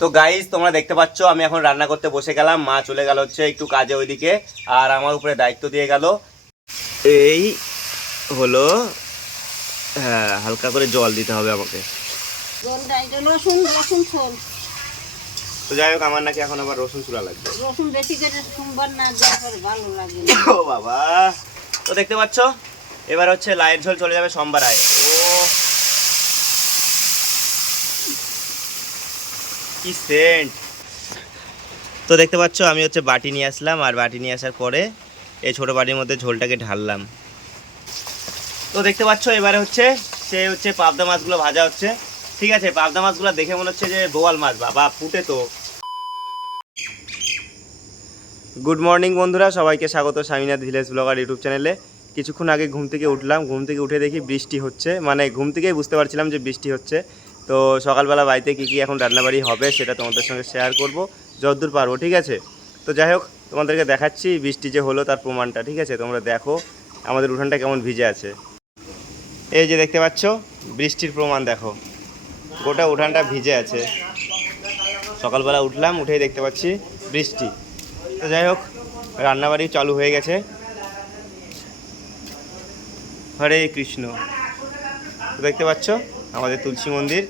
তো গাইস তোমরা দেখতে পাচ্ছ আমি এখন রান্না করতে বসে গেলাম। মা চলে গেল হচ্ছে একটু কাজে ওইদিকে আর আমার উপরে দায়িত্ব দিয়ে গেল। এই হলো হ্যাঁ হালকা করে জল দিতে হবে আমাকে। তো যাই হোক আমার নাকি এখন আবার রসুন চুলা লাগবে। রসুন বেশি করে সোমবার না ভালো লাগে। ও বাবা! তো দেখতে পাচ্ছ এবার হচ্ছে লাইট ঝোল চলে যাবে সোমবার আয়। ও! কি সেন্ট তো দেখতে পাচ্ছ, আমি হচ্ছে বাটি নিয়ে আসলাম, আর বাটি নিয়ে আসার পরে এই ছোট বাটির মধ্যে ঝোলটাকে ঢাললাম। তো দেখতে পাচ্ছ, এবারে হচ্ছে সে হচ্ছে পাবদা মাছগুলো ভাজা হচ্ছে। ঠিক আছে, পাবদা মাছগুলো দেখে মনে হচ্ছে যে বোয়াল মাছ, বাবা, ফুটে তো। গুড মর্নিং বন্ধুরা, সবাইকে স্বাগত স্বামীনাথ ভিলেজ ব্লগার ইউটিউব চ্যানেলে। কিছুক্ষণ আগে ঘুম থেকে উঠলাম, ঘুম থেকে উঠে দেখি বৃষ্টি হচ্ছে। মানে ঘুম থেকেই বুঝতে পারছিলাম যে বৃষ্টি হচ্ছে। তো সকালবেলা বাড়িতে কী কী এখন রান্নাবাড়ি হবে সেটা তোমাদের সঙ্গে শেয়ার করব। যতদূর পারব, ঠিক আছে? তো যাই হোক, তোমাদেরকে দেখাচ্ছি, বৃষ্টি যে হলো তার প্রমাণটা, ঠিক আছে? তোমরা দেখো, আমাদের উঠানটা কেমন ভিজে আছে। এই যে দেখতে পাচ্ছ, বৃষ্টির প্রমাণ দেখো। গোটা উঠানটা ভিজে আছে। সকালবেলা উঠলাম, উঠেই দেখতে পাচ্ছি বৃষ্টি। তো যাই হোক, রান্নাবাড়ি চালু হয়ে গেছে। হরে কৃষ্ণ। দেখতে পাচ্ছ, আমাদের তুলসী মন্দির।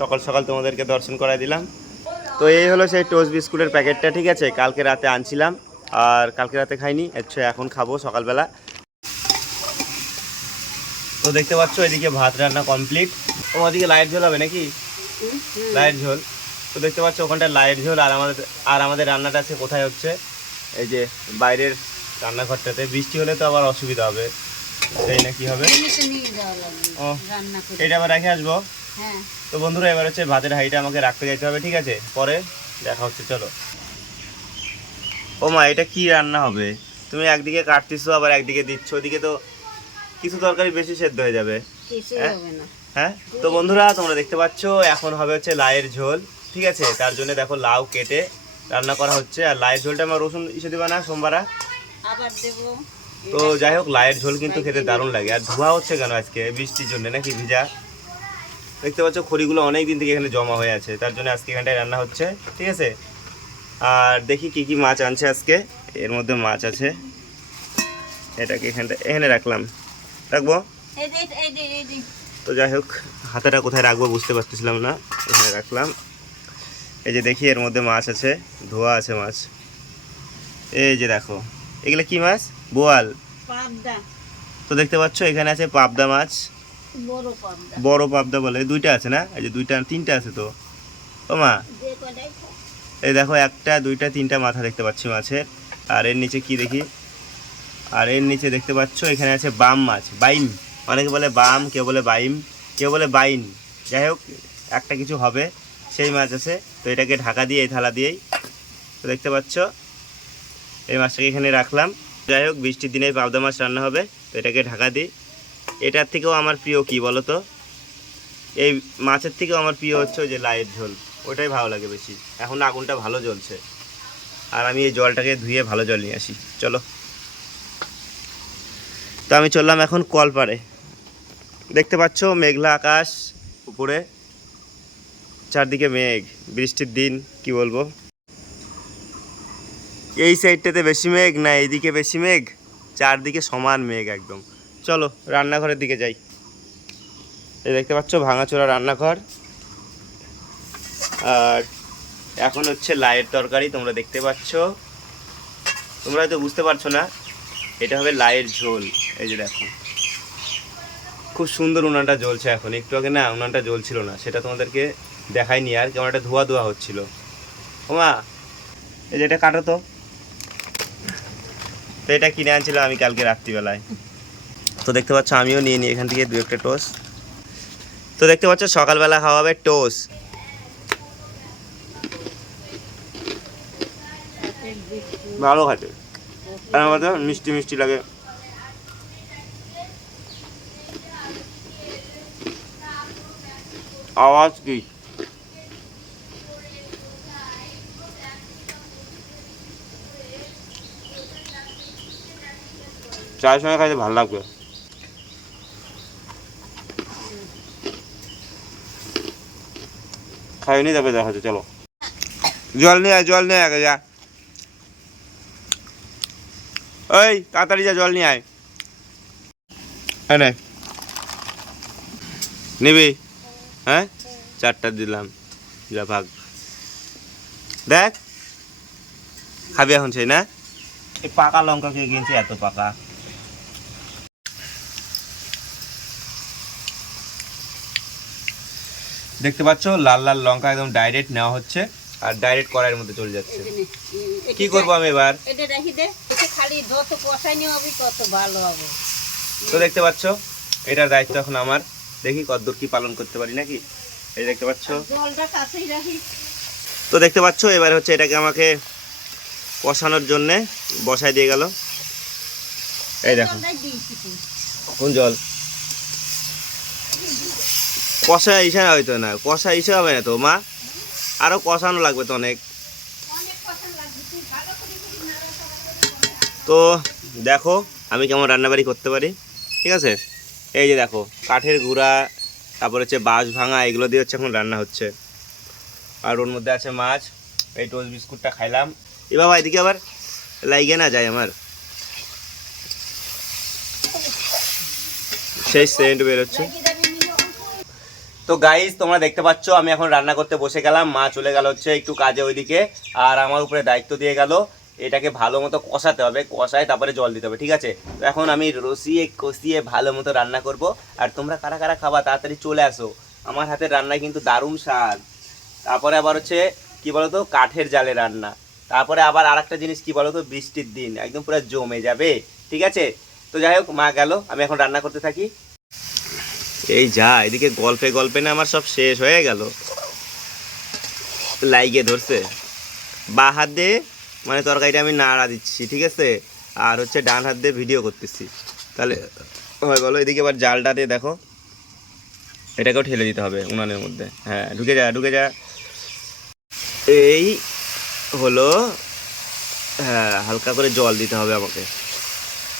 সকাল সকাল তোমাদেরকে দর্শন করাই দিলাম। তো এই হলো সেই টোস্ট বিস্কুটের প্যাকেটটা ঠিক আছে? কালকে রাতে আনছিলাম আর কালকে রাতে খাইনি আচ্ছা এখন খাব সকালবেলা। তো দেখতে পাচ্ছ এদিকে ভাত রান্না কমপ্লিট ওদিকে লাইট ঝোল হবে নাকি। লাইট ঝোল। তো দেখতে পাচ্ছ ওখানটা লাইট ঝোল আর আমাদের আর আমাদের রান্নাটা আছে কোথায় হচ্ছে? এই যে বাইরের রান্নাঘরটাতে। বৃষ্টি হলে তো আবার অসুবিধা হবে। সেই না কি হবে। এটা আবার রেখে আসব। তো বন্ধুরা এবার হচ্ছে ভাতের হাঁড়িটা আমাকে রাখতে যেতে হবে ঠিক আছে? পরে দেখা হচ্ছে চলো। ও মা এটা কি রান্না হবে? তুমি একদিকে কাটতেছো আবার একদিকে দিচ্ছ। ওদিকে তো কিছু তরকারি বেশি সেদ্ধ হয়ে যাবে। হ্যাঁ? হ্যাঁ? তো বন্ধুরা তোমরা দেখতে পাচ্ছ এখন হবে হচ্ছে লাইয়ের ঝোল ঠিক আছে? তার জন্য দেখো লাউ কেটে রান্না করা হচ্ছে। আর লাইয়ের ঝোলটা আমার রসুন ইসে দেবা না সোমবারা? আবার দেবো। তো যাই হোক লাইয়ের ঝোল কিন্তু খেতে দারুণ লাগে। আর ধোয়া হচ্ছে কেন আজকে? বৃষ্টির জন্য নাকি ভিজা? দেখতে পাচ্ছ খড়িগুলো অনেক দিন থেকে এখানে জমা হয়ে আছে। তার জন্য আজকে এখানটায় রান্না হচ্ছে ঠিক আছে? আর দেখি কি কি মাছ আনছে আজকে। এর মধ্যে মাছ আছে। এটাকে এখানটা এখানে রাখলাম। রাখব? তো যাই হোক হাতাটা কোথায় রাখব বুঝতে পারতেছিলাম না। এখানে রাখলাম। এই যে দেখি এর মধ্যে মাছ আছে ধোয়া আছে মাছ। এই যে দেখো এগুলো কি মাছ? বোয়াল। পাবদা। তো দেখতে পাচ্ছ এখানে আছে পাবদা মাছ। বড় পাবদা। বলে দুইটা আছে না? এই যে দুইটা তিনটা আছে তো? ও মা। এই দেখো একটা দুইটা তিনটা মাথা দেখতে পাচ্ছি মাছের। আর এর নিচে কি দেখি? আর এর নিচে দেখতে পাচ্ছ এখানে আছে বাম মাছ বাইম। অনেকে বলে বাম কেউ বলে বাইম কেউ বলে বাইন। যাই হোক একটা কিছু হবে সেই মাছ আছে। তো এটাকে ঢাকা দিয়ে এই থালা দিয়েই। তো দেখতে পাচ্ছ এই মাছটাকে এখানে রাখলাম। যাই হোক বৃষ্টির দিনে পাবদা মাছ রান্না হবে। তো এটাকে ঢাকা দিই। এটার থেকেও আমার প্রিয় কি বলো তো এই মাছের থেকেও আমার প্রিয় হচ্ছে যে লাইয়ের ঝোল। ওটাই ভালো লাগে বেশি। এখন আগুনটা ভালো জ্বলছে। আর আমি এই জলটাকে ধুয়ে ভালো জল নিয়ে আসি। চলো। তো আমি চললাম এখন কলপাড়ে। দেখতে পাচ্ছ মেঘলা আকাশ, উপরে চারদিকে মেঘ, বৃষ্টির দিন, কি বলব? এই সাইডটাতে বেশি মেঘ না এইদিকে বেশি মেঘ? চারদিকে সমান মেঘ একদম। চলো, রান্নাঘরের দিকে যাই। এই দেখতে পাচ্ছ, ভাঙাচোরা রান্নাঘর। আর এখন হচ্ছে লাইয়ের তরকারি, তোমরা দেখতে পাচ্ছ। তোমরা হয়তো বুঝতে পারছ না, এটা হবে লাইয়ের ঝোল। এই যে দেখো। খুব সুন্দর উনানটা জ্বলছে এখন। একটু আগে না উনানটা জ্বলছিল না, সেটা তোমাদেরকে দেখাইনি আর, কেমন একটা ধোয়া ধোয়া হচ্ছিল ওমা এই যে এটা কাটো তো। তো এটা কিনে আনছিলাম আমি কালকে রাত্রিবেলায়। তো দেখতে পাচ্ছ, আমিও নিয়ে নিই এখান থেকে দু একটা টোস তো দেখতে পাচ্ছ, সকালবেলা খাওয়া হবে টোস ভালো খাতে। আর আমার তো মিষ্টি মিষ্টি লাগে। আওয়াজ কি? চায়ের সঙ্গে খাইতে ভালো লাগবে। খাইনি তারপরে দেখা হচ্ছে, চলো। জল নিয়ে আয়, জল নিয়ে আগে যা। ওই তাড়াতাড়ি যা, জল নিয়ে আয়। হ্যাঁ নিবি? হ্যাঁ? চারটা দিলাম। যা, ভাগ। দেখ। খাবি এখন সেই, না? এই পাকা লঙ্কা কে কিনছে, এত পাকা? দেখতে পাচ্ছ লাল লাল লঙ্কা একদম ডাইরেক্ট নেওয়া হচ্ছে আর ডাইরেক্ট কড়াইয়ের মধ্যে চলে যাচ্ছে। কি করব আমি এবার? এটা রাখি দে খালি যত কষাই নিয়ে হবে তত ভালো হবে। তো দেখতে পাচ্ছ এটার দায়িত্ব এখন আমার। দেখি কতদূর কি পালন করতে পারি নাকি? এই দেখতে পাচ্ছ। জলটা কাছেই রাখি। তো দেখতে পাচ্ছ এবার হচ্ছে এটাকে আমাকে কষানোর জন্যে বসায় দিয়ে গেল। এই দেখো। কোন জল? কষা ইসে হয়তো না কষা ইসে হবে না তো মা? আরও কষানো লাগবে তো অনেক। তো দেখো আমি কেমন রান্নাবাড়ি করতে পারি ঠিক আছে? এই যে দেখো কাঠের গুঁড়া তারপর হচ্ছে বাঁশ ভাঙা এগুলো দিয়ে হচ্ছে এখন রান্না হচ্ছে। আর ওর মধ্যে আছে মাছ এই টোস্ট বিস্কুটটা খাইলাম। এ বাবা এদিকে আবার লাইগে না যায় আমার। সেই সেন্ট বেরোচ্ছে। তো গাইজ তোমরা দেখতে পাচ্ছ, আমি এখন রান্না করতে বসে গেলাম। মা চলে গেল হচ্ছে একটু কাজে ওইদিকে, আর আমার উপরে দায়িত্ব দিয়ে গেল। এটাকে ভালো মতো কষাতে হবে, কষায় তারপরে জল দিতে হবে, ঠিক আছে? তো এখন আমি রসিয়ে, কষিয়ে ভালো মতো রান্না করব। আর তোমরা কারা কারা খাবা, তাড়াতাড়ি চলে আসো। আমার হাতের রান্নায় কিন্তু দারুণ স্বাদ। তারপরে আবার হচ্ছে, কি বলতো, কাঠের জালে রান্না। তারপরে আবার আরেকটা জিনিস, কি বলতো, বৃষ্টির দিন, একদম পুরো জমে যাবে, ঠিক আছে? তো যাই হোক, মা গেল, আমি এখন রান্না করতে থাকি। এই যা, এদিকে গল্পে গল্পে না আমার সব শেষ হয়ে গেল। লাইগে ধরছে। বা হাত দিয়ে মানে তরকারিটা আমি নাড়া দিচ্ছি, ঠিক আছে? আর হচ্ছে ডান হাত দিয়ে ভিডিও করতেছি। তাহলে, হয়, বলো, এদিকে এবার জালটা দিয়ে দেখো। এটাকেও ঠেলে দিতে হবে উনানের মধ্যে। হ্যাঁ ঢুকে যা ঢুকে যা। এই হলো হ্যাঁ হালকা করে জল দিতে হবে আমাকে।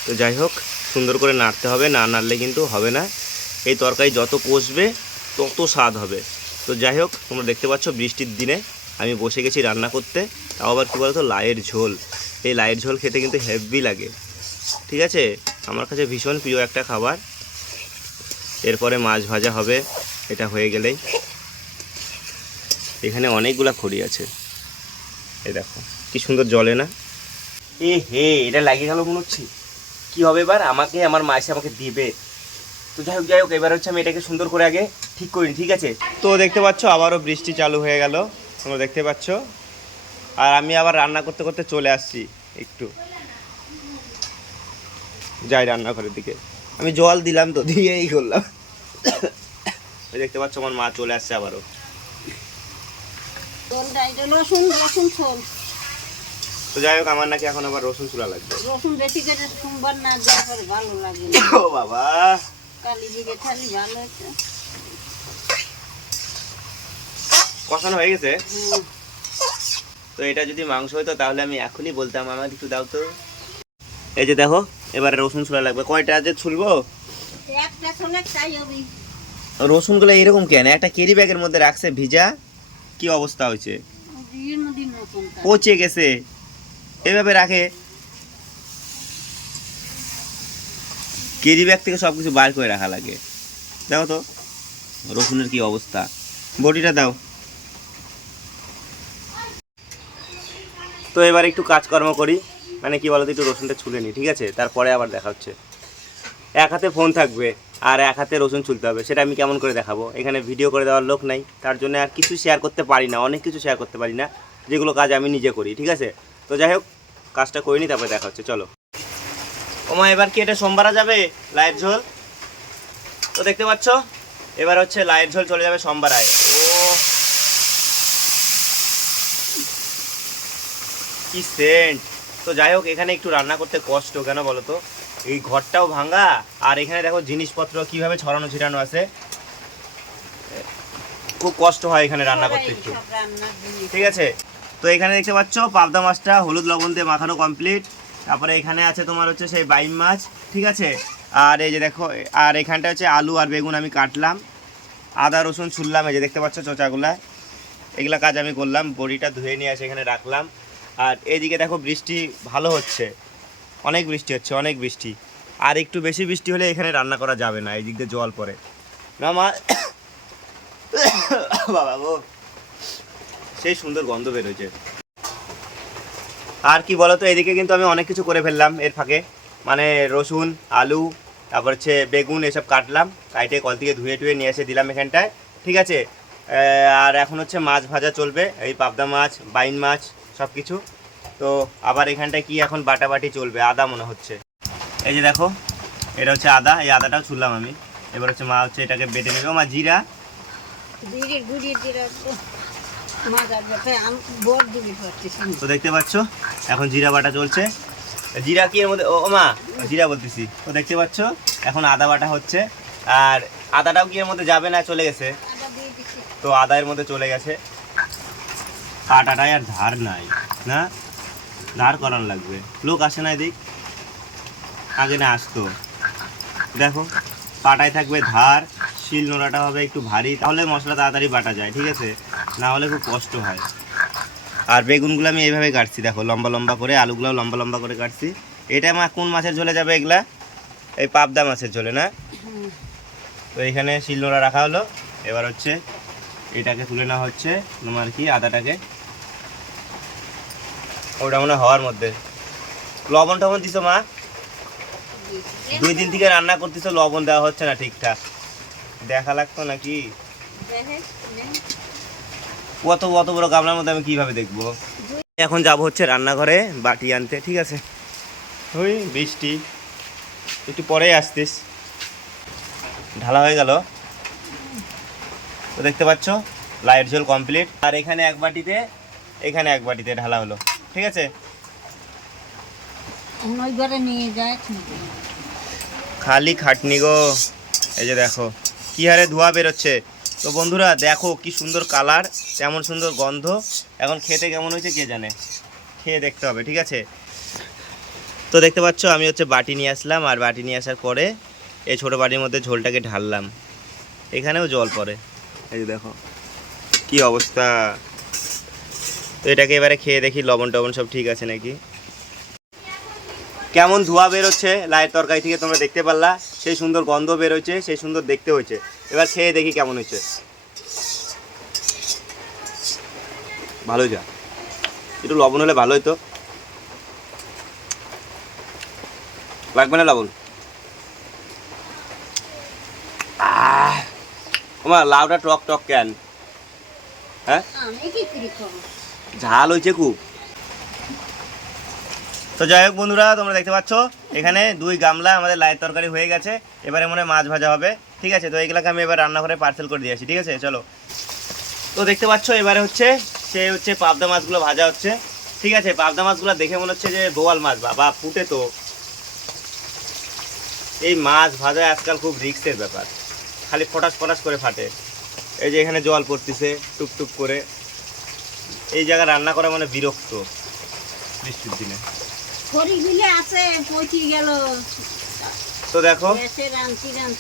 তো যাই হোক, সুন্দর করে নাড়তে হবে, না নাড়লে কিন্তু হবে না। এই তরকারি যত কষবে, তত স্বাদ হবে। তো যাই হোক, তোমরা দেখতে পাচ্ছ বৃষ্টির দিনে আমি বসে গেছি রান্না করতে। তাও আবার কী বলতো লায়ের ঝোল। এই লায়ের ঝোল খেতে কিন্তু হেভি লাগে। ঠিক আছে? আমার কাছে ভীষণ প্রিয় একটা খাবার। এরপরে মাছ ভাজা হবে, এটা হয়ে গেলেই। এখানে অনেকগুলা খড়ি আছে। এই দেখো, কি সুন্দর জলে না? এ হে, এটা লাগিয়ে গেল মনে হচ্ছে। কী হবে এবার? আমাকে, আমার মা এসে আমাকে দিবে। তো যাই হোক যাই হোক এবার হচ্ছে আমি এটাকে সুন্দর করে আগে ঠিক করি ঠিক আছে? তো দেখতে পাচ্ছ আবারও বৃষ্টি চালু হয়ে গেল তোমরা দেখতে পাচ্ছ? আর আমি আবার রান্না করতে করতে চলে আসছি একটু। যাই রান্নাঘরের দিকে। আমি জল দিলাম তো দিয়েই করলাম। ওই দেখতে পাচ্ছ আমার মা চলে আসছে আবারও। রসুন রসুন ছোল। তো যাই হোক আমার নাকি এখন আবার রসুন চুলা লাগবে। রসুন বেশি করে সোমবার না দেওয়া ভালো লাগে ও বাবা। কালি জিরে খালি ভালো হচ্ছে কষানো হয়ে গেছে? তো এটা যদি মাংস হতো তাহলে আমি এখনই বলতাম আমার একটু দাও তো। এই যে দেখো এবারে রসুন ছুলা লাগবে। কয়টা যে ছুলবো? রসুনগুলো এরকম কেন? একটা কেরি ব্যাগের মধ্যে রাখছে ভিজা। কি অবস্থা হয়েছে। পচে গেছে। এভাবে রাখে? কেরি ব্যাগ থেকে সব কিছু বার করে রাখা লাগে। দেখো তো, রসুনের কি অবস্থা। বটিটা দাও। তো এবার একটু কাজকর্ম করি। মানে কি বলতো, একটু রসুনটা ছুলে নিই, ঠিক আছে? তারপরে আবার দেখা হচ্ছে। এক হাতে ফোন থাকবে আর এক হাতে রসুন ছুলতে হবে। সেটা আমি কেমন করে দেখাবো? এখানে ভিডিও করে দেওয়ার লোক নাই। তার জন্য আর কিছু শেয়ার করতে পারি না, অনেক কিছু শেয়ার করতে পারি না। যেগুলো কাজ আমি নিজে করি, ঠিক আছে? তো যাই হোক, কাজটা করে নিই, তারপরে দেখা হচ্ছে। চলো। ওমা এবার কি এটা সোমবারা যাবে? লাইট ঝোল? তো দেখতে পাচ্ছ এবার হচ্ছে লাইট ঝোল চলে যাবে সোমবারায়। ও কি সেন্ট। তো যাই হোক এখানে একটু রান্না করতে কষ্ট কেন বলো তো? এই ঘরটাও ভাঙা আর এখানে দেখো জিনিসপত্র কীভাবে ছড়ানো ছিটানো আছে। খুব কষ্ট হয় এখানে রান্না করতে একটু। ঠিক আছে? তো এখানে দেখতে পাচ্ছ পাবদা মাছটা হলুদ লবণ দিয়ে মাখানো কমপ্লিট তারপরে এখানে আছে তোমার হচ্ছে সেই বাইম মাছ, ঠিক আছে? আর এই যে দেখো, আর এখানটা হচ্ছে আলু আর বেগুন আমি কাটলাম। আদা, রসুন ছুললাম, এই যে দেখতে পাচ্ছ চোচাগুলা। এগুলা কাজ আমি করলাম, বড়িটা ধুয়ে নিয়ে এসে এখানে রাখলাম। আর এইদিকে দেখো বৃষ্টি ভালো হচ্ছে। অনেক বৃষ্টি হচ্ছে, অনেক বৃষ্টি। আর একটু বেশি বৃষ্টি হলে এখানে রান্না করা যাবে না, এই দিক দিয়ে জল পড়ে। না, মা? বাবা সেই সুন্দর গন্ধ বেরোচ্ছে। আর কি বলতো, এদিকে কিন্তু আমি অনেক কিছু করে ফেললাম এর ফাঁকে। মানে রসুন, আলু, তারপর হচ্ছে বেগুন এসব কাটলাম, কাইটে কল থেকে ধুয়ে টুয়ে নিয়ে এসে দিলাম এখানটায়। ঠিক আছে? আর এখন হচ্ছে মাছ ভাজা চলবে, এই পাবদা মাছ, বাইন মাছ সব কিছু তো আবার এখানটায় কি এখন বাটাবাটি চলবে, আদা মনে হচ্ছে। এই যে দেখো, এটা হচ্ছে আদা, এই আদাটাও ছুললাম আমি। এবার হচ্ছে মা হচ্ছে এটাকে বেটে নেবে। মা, জিরা। তো দেখতে পাচ্ছ, এখন জিরা বাটা চলছে। জিরা কি এর মধ্যে? ও মা, জিরা বলতেছি। তো দেখতে পাচ্ছ, এখন আদা বাটা হচ্ছে। আর আদাটাও কি এর মধ্যে যাবে না, চলে গেছে? তো আদা এর মধ্যে চলে গেছে। কাটাটাই আর ধার নাই, না? ধার করানো লাগবে। লোক আসে না এদিক আগে না আসতো। দেখো পাটায় থাকবে ধার, শিল নোড়াটা হবে একটু ভারী, তাহলে মশলা তাড়াতাড়ি বাটা যায়, ঠিক আছে? না হলে খুব কষ্ট হয়। আর বেগুনগুলো আমি এইভাবে কাটছি, দেখো, লম্বা লম্বা করে আলুগুলো লম্বা লম্বা করে কাটছি। এটা মা কোন মাছের ঝোলে যাবে এগুলা? এই পাবদা মাছের ঝোলে, না? তো এখানে শিলনোড়া রাখা হলো। এবার হচ্ছে এটাকে তুলে নেওয়া হচ্ছে, তোমার কি, আদাটাকে। ওটা মনে হওয়ার মধ্যে। লবণ টবণ দিছো মা? দুই দিন থেকে রান্না করতেছো, লবণ দেওয়া হচ্ছে না ঠিকঠাক। দেখা লাগতো নাকি? কত অত বড় গামলার মধ্যে আমি কীভাবে দেখব? এখন যাব হচ্ছে রান্নাঘরে বাটি আনতে ঠিক আছে? ওই বৃষ্টি। একটু পরেই আসতিস। ঢালা হয়ে গেল। তো দেখতে পাচ্ছ লাইট ঝোল কমপ্লিট আর এখানে এক বাটিতে এখানে এক বাটিতে ঢালা হলো ঠিক আছে। খালি খাটনি গো। এই যে দেখো কি হারে ধোয়া বেরোচ্ছে। তো বন্ধুরা দেখো কি সুন্দর কালার তেমন সুন্দর গন্ধ। এখন খেতে কেমন হয়েছে কে জানে? খেয়ে দেখতে হবে, ঠিক আছে? তো দেখতে পাচ্ছ, আমি হচ্ছে বাটি নিয়ে আসলাম, আর বাটি নিয়ে আসার পরে এই ছোটো বাটির মধ্যে ঝোলটাকে ঢাললাম। এখানেও জল পড়ে। এই দেখো, কি অবস্থা। তো এটাকে এবারে খেয়ে দেখি, লবণ টবণ সব ঠিক আছে নাকি? কেমন ধোঁয়া বেরোচ্ছে লাইয়ের তরকারি থেকে তোমরা দেখতে পারলা। সেই সুন্দর গন্ধ বেরোচ্ছে, সেই সুন্দর দেখতে হয়েছে। এবার খেয়ে দেখি কেমন হয়েছে। ভালো যা। একটু লবণ হলে ভালো হতো লাগবে না লবণ? আহ, তোমার লাউটা টক টক কেন? হ্যাঁ? আমি কি করি করব ঝাল হয়েছে খুব। তো যাই হোক বন্ধুরা তোমরা দেখতে পাচ্ছ এখানে দুই গামলা আমাদের লাইয়ের তরকারি হয়ে গেছে। এবারে মনে হয় মাছ ভাজা হবে। ঠিক আছে, তো এগুলোকে আমি এবার রান্নাঘরে পার্সেল করে দিয়ে আসি, ঠিক আছে? চলো। তো দেখতে পাচ্ছ, এবারে হচ্ছে, সে হচ্ছে পাবদা মাছগুলো ভাজা হচ্ছে। ঠিক আছে, পাবদা মাছগুলো দেখে মনে হচ্ছে যে বোয়াল মাছ, বাবা, ফুটে তো। এই মাছ ভাজা আজকাল খুব রিক্সের ব্যাপার। খালি ফটাস ফটাস করে ফাটে। এই যে এখানে জল পড়তেছে, টুপ করে। এই জায়গা রান্না করা মানে বিরক্ত। বৃষ্টির দিনে। আছে গেল। তো দেখো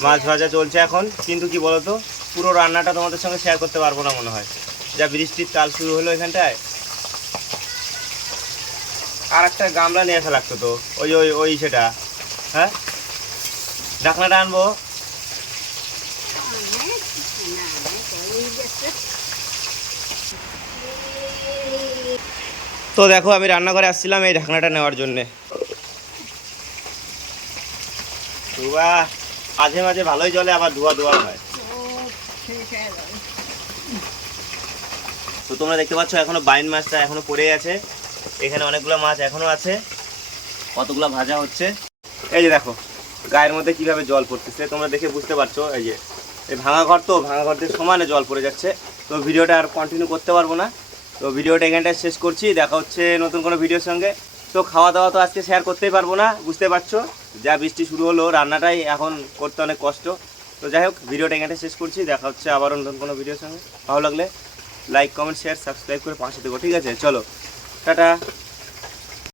মাছ ভাজা চলছে এখন। কিন্তু কি বলতো পুরো রান্নাটা তোমাদের সঙ্গে শেয়ার করতে পারব না মনে হয়। যা বৃষ্টির কাল শুরু হলো এখানটায়। আর একটা গামলা নিয়ে আসা লাগতো তো ওই ওই ওই সেটা। হ্যাঁ? ঢাকনাটা আনব। তো দেখো আমি রান্নাঘরে আসছিলাম এই ঢাকনাটা নেওয়ার জন্যে। ধোয়া মাঝে মাঝে ভালোই জলে, আবার ধোয়া ধোয়া হয়। তো তোমরা দেখতে পাচ্ছ, এখনও বাইন মাছটা এখনও পড়ে আছে। এখানে অনেকগুলো মাছ এখনও আছে। কতগুলো ভাজা হচ্ছে। এই যে দেখো, গায়ের মধ্যে কীভাবে জল পড়তেছে, তোমরা দেখে বুঝতে পারছ। এই যে, এই ভাঙা ঘর তো, ভাঙা ঘর দিয়ে সমানে জল পড়ে যাচ্ছে। তো ভিডিওটা আর কন্টিনিউ করতে পারব না। তো ভিডিওটা এখানটায় শেষ করছি। দেখা হচ্ছে নতুন কোনো ভিডিওর সঙ্গে। তো খাওয়া দাওয়া তো আজকে শেয়ার করতেই পারব না, বুঝতে পারছ? যা বৃষ্টি শুরু হলো, রান্নাটাই এখন করতে অনেক কষ্ট। তো যাই হোক, ভিডিওটা এখানে শেষ করছি, দেখা হচ্ছে আবার নতুন কোনো ভিডিওর সঙ্গে। ভালো লাগলে লাইক কমেন্ট শেয়ার সাবস্ক্রাইব করে পাশে দেবো ঠিক আছে? চলো, টাটা।